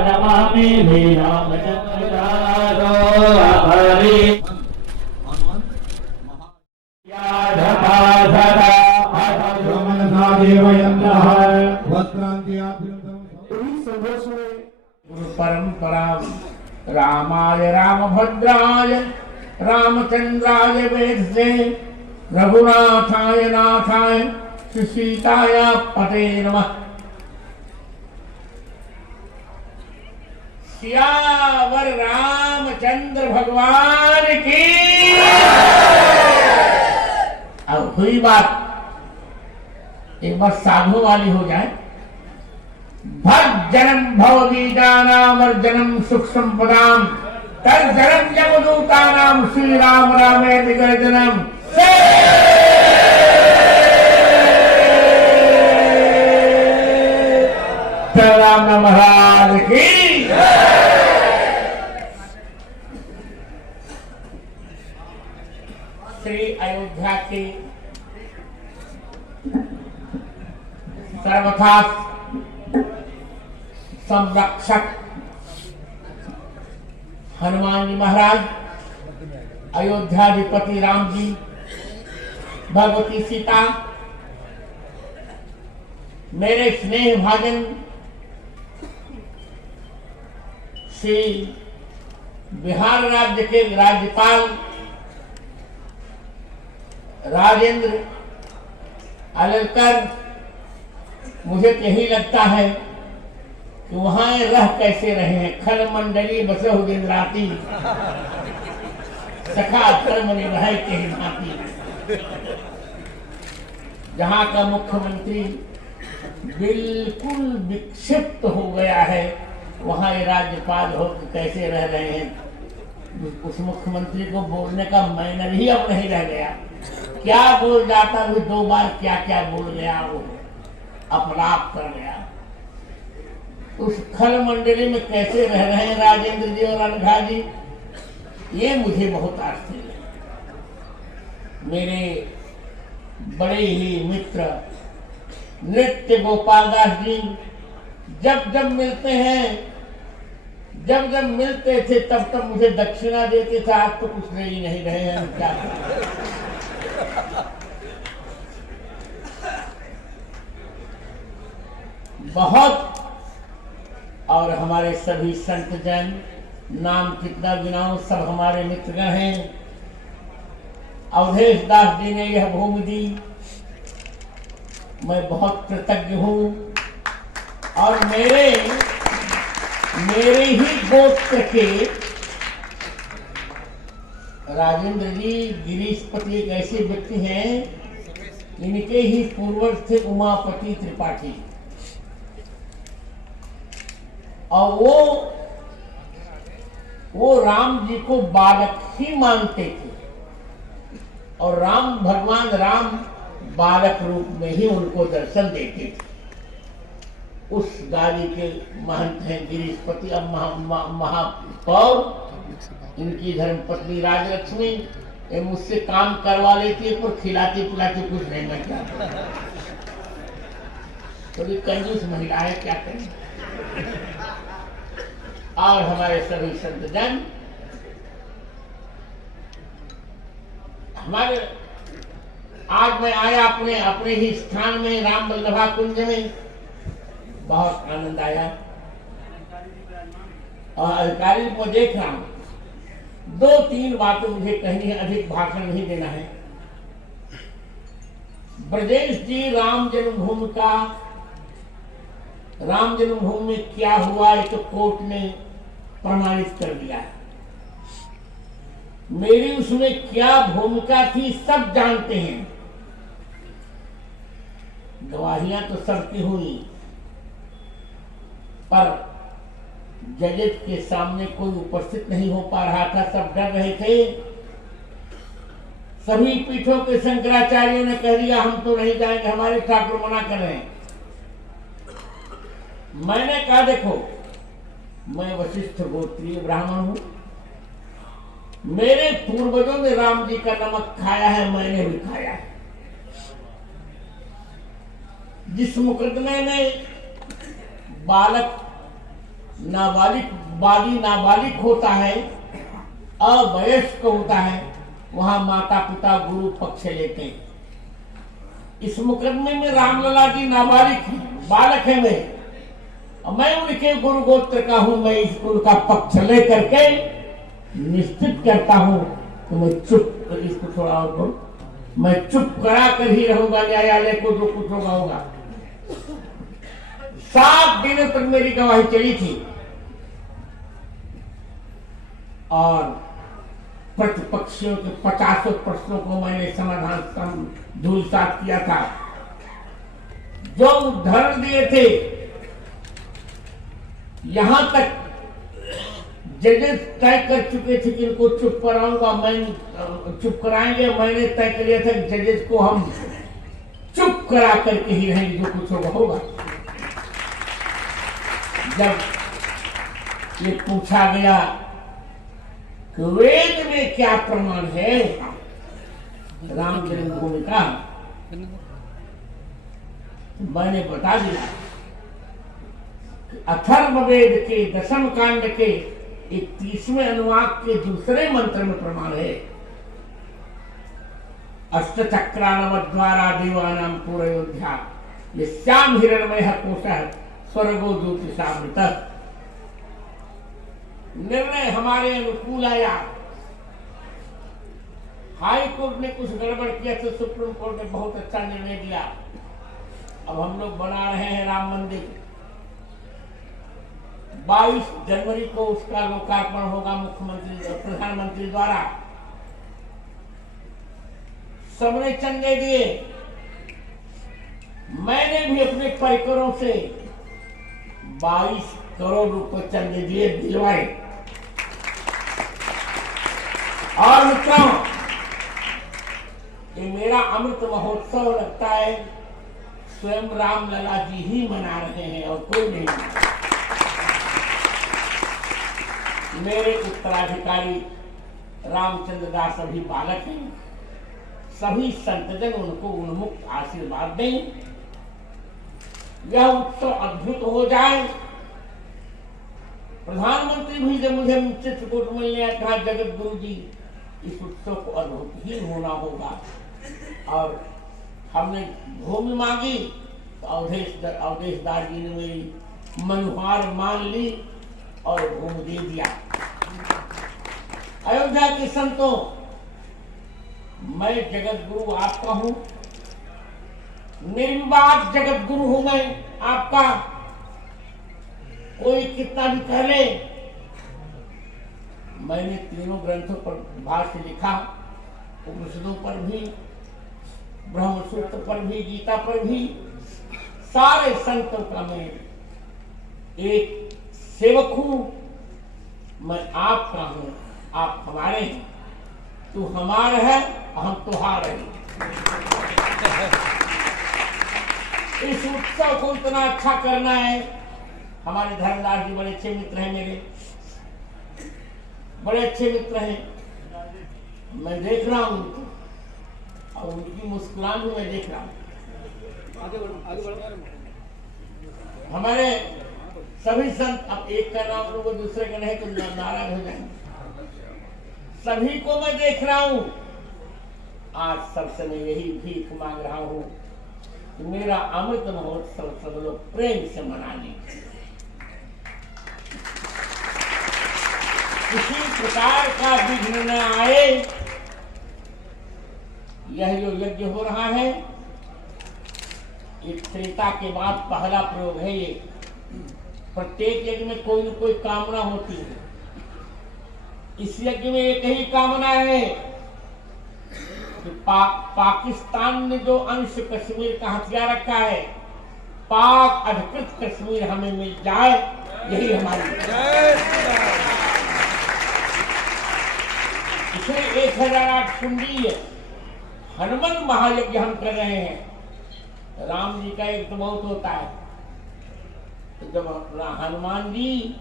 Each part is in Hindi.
नमामि वीरामचन्द्रारो हरि परंपरा रामाय रामभद्राय रामचंद्राय वेद्ये रघुनाथाय नाथाय श्री सीताय पते नमः। सियावर रामचंद्र भगवान की। अब हुई बात, एक बार साधु वाली हो जाए। भग जन्म भव बीजानाम और जन्म सुख संपदाम तर जन्म जगदूतानाम श्री राम रामेति गर्जनम। राम महाराज की। श्री अयोध्या के सर्वथा संरक्षक हनुमान जी महाराज, अयोध्याधिपति राम जी, भगवती सीता, मेरे स्नेह भाजन श्री बिहार राज्य के राज्यपाल राजेंद्र आललकर, मुझे यही लगता है कि वहां रह कैसे रहे हैं। खल मंडली बसहु दिन राती सखा कर्म निभाए के भांति। जहां का मुख्यमंत्री बिल्कुल विक्षिप्त हो गया है, वहां ये राज्यपाल हो कैसे रह रहे हैं। उस मुख्यमंत्री को बोलने का मैनर ही अब नहीं रह गया। क्या बोल जाता, वो 2 बार क्या क्या बोल गया, वो अपराध कर गया। उस खल मंडली में कैसे रह रहे हैं राजेंद्र जी और अनघा जी, ये मुझे बहुत आश्चर्य है। मेरे बड़े ही मित्र नृत्य गोपाल दास जी जब जब मिलते हैं, जब जब मिलते थे तब तब मुझे दक्षिणा देते थे। आप तो कुछ ले ही नहीं रहे हैं, क्या बहुत। और हमारे सभी संत जन, नाम कितना गिनाऊं, सब हमारे मित्रगण हैं। अवधेश दास जी ने यह भूमि दी, मैं बहुत कृतज्ञ हूं। और मेरे ही गोत्र के राजेंद्र जी गिरीशपति एक ऐसे व्यक्ति हैं, इनके ही पूर्वज थे उमापति त्रिपाठी। और वो राम जी को बालक ही मानते थे, और भगवान राम बालक रूप में ही उनको दर्शन देते थे। उस गाड़ी के महंत हैं गिरीशपति। अब महापौर, इनकी धर्मपत्नी राजलक्ष्मी, ये मुझसे काम करवा लेती है, पर खिलाती पिलाती कुछ नहीं। मैं क्या थोड़ी कंजूस महिला है, क्या करें। और हमारे सभी संतजन, हमारे आज मैं आया अपने ही स्थान में, राम वल्लभा कुंज में, बहुत आनंद आया। और अधिकारी को देख रहा हूं, 2-3 बातें मुझे कहनी है, अधिक भाषण नहीं देना है। ब्रजेश जी, राम जन्मभूमि में क्या हुआ, ये तो कोर्ट ने प्रमाणित कर दिया है। मेरी उसमें क्या भूमिका थी सब जानते हैं। गवाहियां तो सबकी हुई, पर जजेस के सामने कोई उपस्थित नहीं हो पा रहा था, सब डर रहे थे। सभी पीठों के शंकराचार्यों ने कह दिया हम तो नहीं जाएंगे, हमारे ठाकुर मना कर रहे हैं। मैंने कहा देखो, मैं वशिष्ठ गोत्रीय ब्राह्मण हूं, मेरे पूर्वजों ने राम जी का नमक खाया है, मैंने भी खाया है। जिस मुकदमे में बालक नाबालिग होता है, अवयस्क होता है, वहां माता पिता गुरु पक्ष लेते हैं। इस मुकदमे में रामलला जी नाबालिग हैं, बालक है वे, और मैं उनके गुरु गोत्र का हूं। मैं उनका पक्ष लेकर के निश्चित करता हूं कि मैं इसको थोड़ा और मैं चुप करा कर ही रहूंगा। न्यायालय को जो कुछ होगा 7 दिनों तक मेरी गवाही चली थी और प्रतिपक्षियों के 50 प्रश्नों को मैंने समाधान धूलसात किया था। जो उदाहरण दिए थे, यहां तक जजेस तय कर चुके थे कि इनको चुप कराऊंगा, मैं चुप कराएंगे। मैंने तय कर लिया था कि जजेस को हम चुप करा करके ही रहेंगे, जो कुछ होगा। जब ये पूछा गया कि वेद में क्या प्रमाण है राम जन्मभूमि का, मैंने बता दिया अथर्ववेद के 10वें कांड के 31वें अनुवाद के दूसरे मंत्र में प्रमाण है। अष्टचक्रानवद्वारा देवानां पूरयोध्या यस्याम हिरण्मयः कोशः स्वर्गो ज्योतिषामृतः। निर्णय हमारे अनुकूल आया। हाई कोर्ट ने कुछ गड़बड़ किया तो सुप्रीम कोर्ट ने बहुत अच्छा निर्णय दिया। अब हम लोग बना रहे हैं राम मंदिर। 22 जनवरी को उसका लोकार्पण होगा प्रधानमंत्री द्वारा। सबने चंदे दिए, मैंने भी अपने परिकरों से 22 करोड़ रुपए चंदे दिलवाए। और मित्रों, ये मेरा अमृत महोत्सव लगता है स्वयं रामलला जी ही मना रहे हैं और कोई नहीं। मेरे उत्तराधिकारी रामचंद्र दास अभी बालक हैं। सभी संतजन उनको उन्मुक्त आशीर्वाद दें। यह उत्सव अद्भुत हो जाए। प्रधानमंत्री भी जब मुझे चित्रकूट मिलने आया, कहा जगत गुरु जी इस उत्सव को अद्भुत ही होना होगा। और हमने भूमि मांगी तो अवधेशदास जी ने मेरी मनुहार मान ली और भूमि दे दिया। अयोध्या के संतों, मैं जगत गुरु आपका हूं, निर्विवाद जगत गुरु हूं मैं आपका। कोई कितना भी कह ले, मैंने तीनों ग्रंथों पर भाष्य लिखा, उपनिषदों पर भी, ब्रह्मसूत्र पर भी, गीता पर भी। सारे संतों का मैं एक सेवक हूं। मैं आपका हूं, आप हमारे हैं। तू हमारा है, हम तुहारे हैं। इस उत्सव को इतना अच्छा करना है। हमारे धर्मदास जी बड़े अच्छे मित्र हैं, मेरे बड़े अच्छे मित्र हैं। मैं देख रहा हूं और उनकी मुस्कुराहट भी मैं देख रहा हूं। हमारे सभी संत, अब एक का नाम लोगों दूसरे का नहीं तो नाराज हो जाएंगे। सभी को मैं देख रहा हूं। आज सबसे मैं यही भीख मांग रहा हूं कि मेरा अमृत महोत्सव सब लोग प्रेम से मना लें। किसी प्रकार का विघ्न न आए। यह जो यज्ञ हो रहा है, ये त्रेता के बाद पहला प्रयोग है। ये प्रत्येक यज्ञ में कोई न कोई कामना होती है। इस यज्ञ में एक ही कामना है कि पाकिस्तान ने जो अंश कश्मीर का हथियार रखा है, पाक अधिकृत कश्मीर हमें मिल जाए। यही हमारी इसे 1008 कुंडी हनुमान महायज्ञ हम कर रहे हैं। राम जी का एक तो बहुत होता है, तो जब हनुमान जी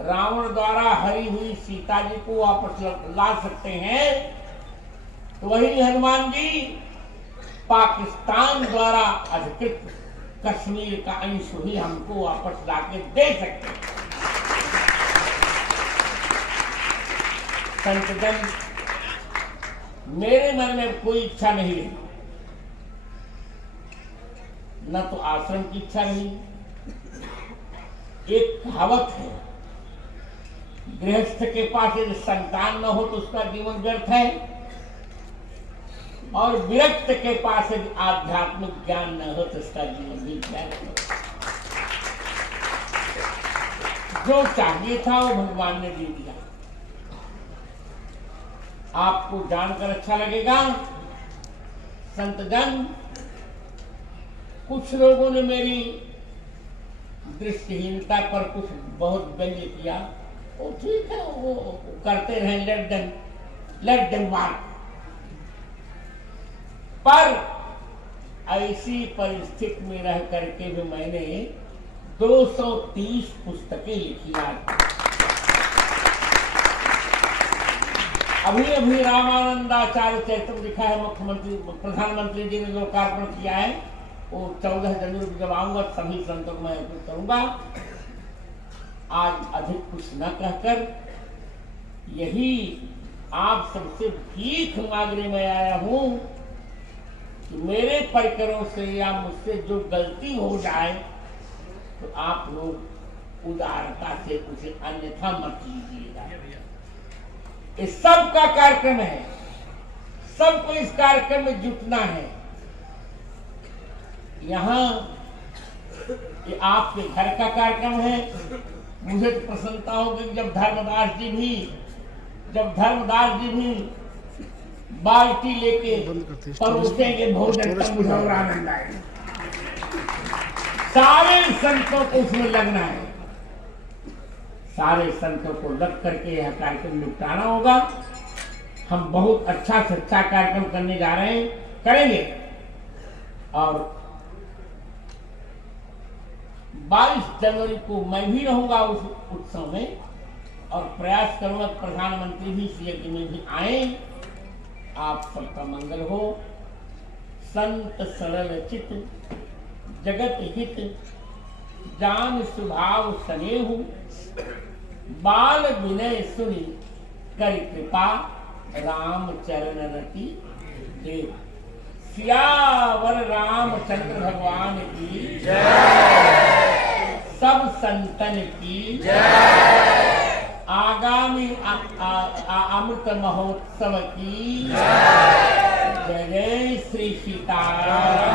रावण द्वारा हरी हुई सीता जी को वापस ला सकते हैं, तो वही हनुमान जी पाकिस्तान द्वारा अधिकृत कश्मीर का अंश ही हमको वापस लाके दे सकते हैं। संतजन, मेरे मन में कोई इच्छा नहीं है, न तो आश्रम की इच्छा नहीं। एक कहावत है, गृहस्थ के पास यदि संतान न हो तो उसका जीवन व्यर्थ है, और विरक्त के पास यदि आध्यात्मिक ज्ञान न हो तो उसका जीवन भी व्यर्थ है। जो चाहिए था वो भगवान ने दे दिया। आपको जानकर अच्छा लगेगा संतजन, कुछ लोगों ने मेरी दृष्टिहीनता पर कुछ बहुत व्यंग्य किया। वो ठीक है, वो करते रहे, लेट देम वर्क। पर ऐसी परिस्थिति में रह करके भी मैंने 230 पुस्तकें लिखी आज। अभी रामानंदाचार्य चरित्र लिखा है, मुख्यमंत्री प्रधानमंत्री जी ने लोकार्पण किया है। वो 14 जनवरी को जब आऊंगा सभी संतों को मैं अर्पित करूंगा। आज अधिक कुछ न कहकर यही आप सबसे भीख मांगने में आया हूं कि मेरे परिकरों से या मुझसे जो गलती हो जाए तो आप लोग उदारता से उसे अन्यथा मत लीजिएगा। इस सब का कार्यक्रम है, सबको इस कार्यक्रम में जुटना है। यहाँ ये आपके घर का कार्यक्रम है। मुझे तो प्रसन्नता होगी जब धर्मदास जी भी बाल्टी लेके परोसेंगे भोजन, तब मुझे और आनंद आएगा। सारे संतों को उसमें लगना है, सारे संतों को लग करके यह कार्यक्रम निपटाना होगा। हम बहुत अच्छा सच्चा कार्यक्रम करने जा रहे हैं, करेंगे। और 22 जनवरी को मैं भी रहूंगा उस उत्सव में, और प्रयास करूंगा प्रधानमंत्री भी इस यज्ञ में भी आए। आप सबका मंगल हो। संत सरल चित जगत हित, जान स्वभाव स्नेहु, बाल विनय सुनि कर कृपा, राम चरण रति देव। सियावर रामचंद्र भगवान की जय, सब संतन की जय, आगामी अमृत महोत्सव की जय। जय जय श्री सीताराम।